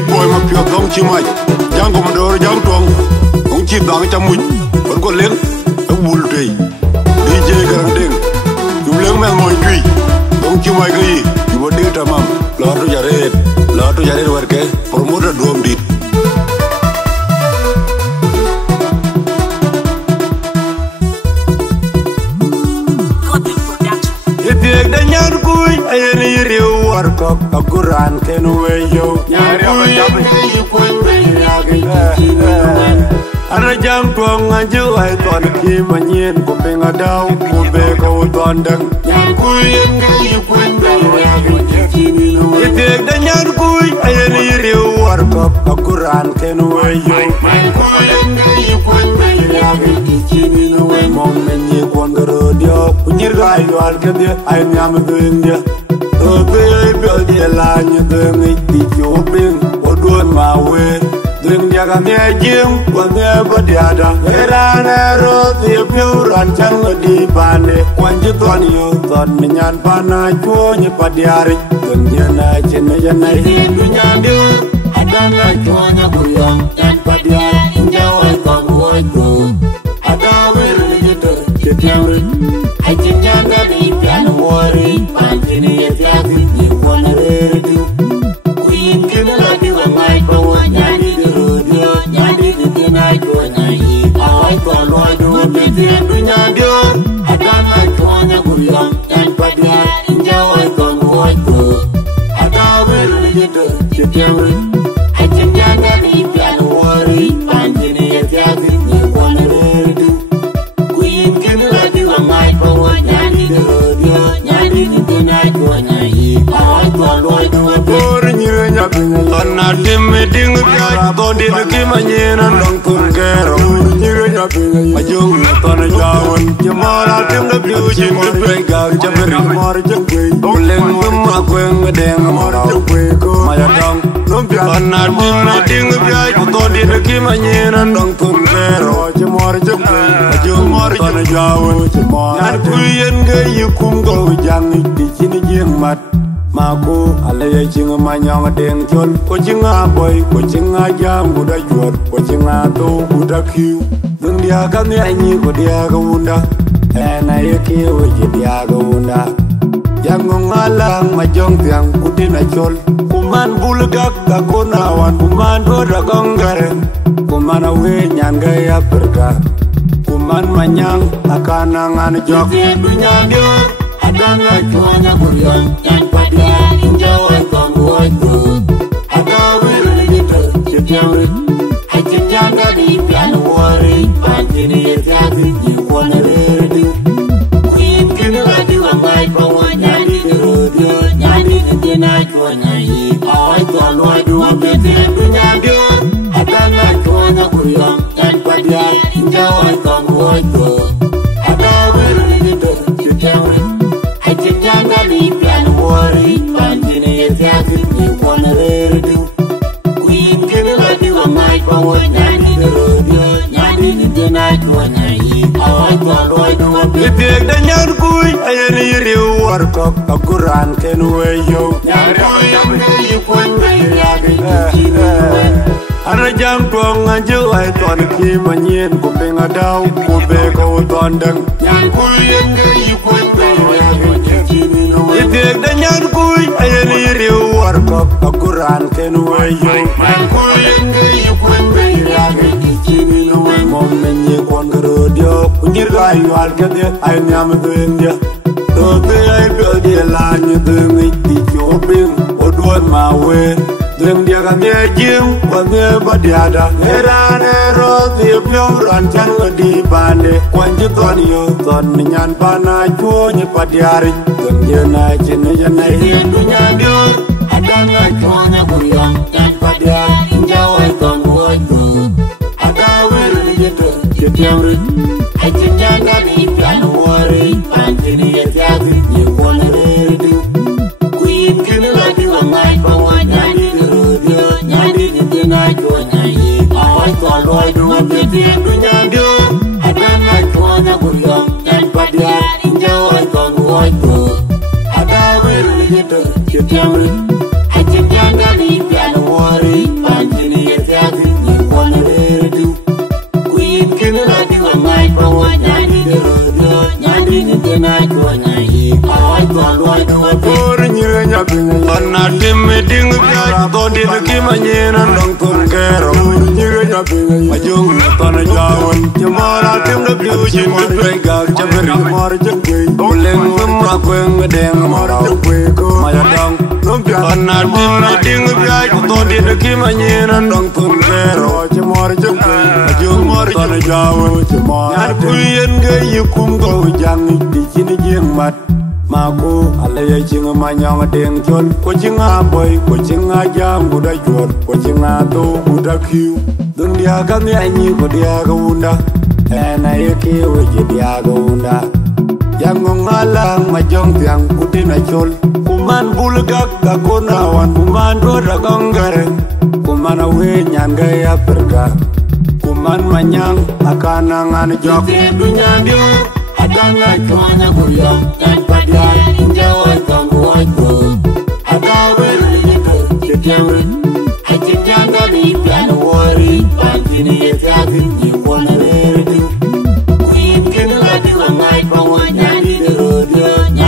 big boy mà phiêu tông chi mày giang của mình đồ giang tuồng cũng chìm đắng trong mình vẫn còn lên ông bùn trì DJ garang ding chúng lớn men ngồi truy ông chi mày cái gì thì vẫn đi trầm mầm lo tu jare work ke promoter dom dit Yetiek da nyar kuy ayeni riu war kok akuran ken weyo nyar kuy yu kuy ana jam tuang aju ai ton ki manyen ko penga daw ko be ko ton dang nyar kuy yu kuy Yetiek da nyar kuy ayeni riu war kok akuran ken weyo nyar kuy yu kuy mong menye kon garodio kunir gai wal kede ay nyam dunya obe ay bel de la nyu dungi ti choping odon mawe dung jaga me jim ko me badiada era na ro ti puran chang di bane kwanji ton yo ton nyan pana chu ni padiari dunya na chen na dunya dur adana chu na buyong tan padiari njawai ko moy ko I didn't know the piano worry, Pantini, you want to do. Queen can do a micro, Yanni the rodeo, Yanni the night when I eat. I thought I do a bit in Dunado. I got my corner, William, and Padia, and Joe, I come white go. I got really do. I didn't know the piano worry, Pantini, you want to do. Tona dimi ding pya body the kimanyena long kungero nyirenya pinga majung tona jawon jamara tim the beauty mo benga jamri mor jengwe oleng ma kweng deng mora kwe ko maya dong tona dimi ding pya body the kimanyena long kungero jamor jengwe majung tona jawon jamara kuyen ge yukum go jang di chini jeng mat Mako alaya chinga manyang deng chol ko chinga boy ko chinga jam buda jor ko chinga to buda kiu dung dia ka ni anyi ko dia ga unda na yeke o ji dia ga unda yang ngalang majong tiang kutina chol kuman bulgak ka konawan kuman do da gongare kuman awe nyan ga ya perka kuman manyang akana ngan jok dunya dior adana chuanya kuryon yan padia injawa kongwoi tu adawi religious chityawi hachinyanga di piano wari pantini yetiazi yikwana redu queen kinu adi wa mai pawa nyadi di rodeo nyadi di jena chuanya yi awai toloi duwa peti dunya dio adana chuanya kuryon yan padia injawa kongwoi tu adawi religious chityawi Hachinyanga di piano worry, Pantini yetiazi yikwana redu Queen kinu adi wa mai pawa nyadi di rodeo nyadi di jena chuanya yi awai toloi duwa Yetiek da nyar kuy ayeni riu war kok akuran ken weyo nyar kuy yikwan yagi Ana jam tuang aju ay ton ki manyen ko penga daw ko be ko ton dang nyar kuy yikwan Yetiek da nyar kuy ayeni riu war kok akuran ken weyo nyar kuy yikwan yagi mom menye kon garodio kunir gai wal kede ay nyam dunya to be ay belde la nyu dungi ti choping odon mawe dung dia ka me jim ko me badiada era ne ro ti pyoran chan di bande kwanji ton yo ton nyan pana chu ni padiari dunya na chin na dunya dio adana chuanya kuryang tan padiari injawa ton wo tu Chityawi hachinyanga di piano worry Pantini yetiazi yikwana redu Queen kinu adi wa mai pawa nyadi di rodeo nyadi di jena chuanya yi awai toloi duwa peti dunya dio adana chuanya kuryong yan padia injawa kongwoi tu adawi religious Chityawi hachinyanga di piano worry loy do por nyire nya pinya ona tim ding ga bodi de kimanyena dong kun kero nyire nya pinya majung tona jawon jamara tim de biuji de ga chabri mor jengge oleng ma kweng deng mor jengge ko maya dong ona tim ding ga bodi de kimanyena dong kun kero jamar jengge majung mor tona jawon jamar kuyen ga yukum go jang di chini jeng mat Maku alaya chinga manyang deng chol ko chinga boy ko chinga jam buda jor ko chinga to buda kiu dung dia ga mi anyi ko dia ga unda ena yeke we dia ga unda yang ngalang majong tiang putih na chol kuman bulgak ga konawan kuman do da gangare kuman awe nyan ga ya perga kuman manyang akana ngan jok dunya dio adanga tuanya guyong dan padia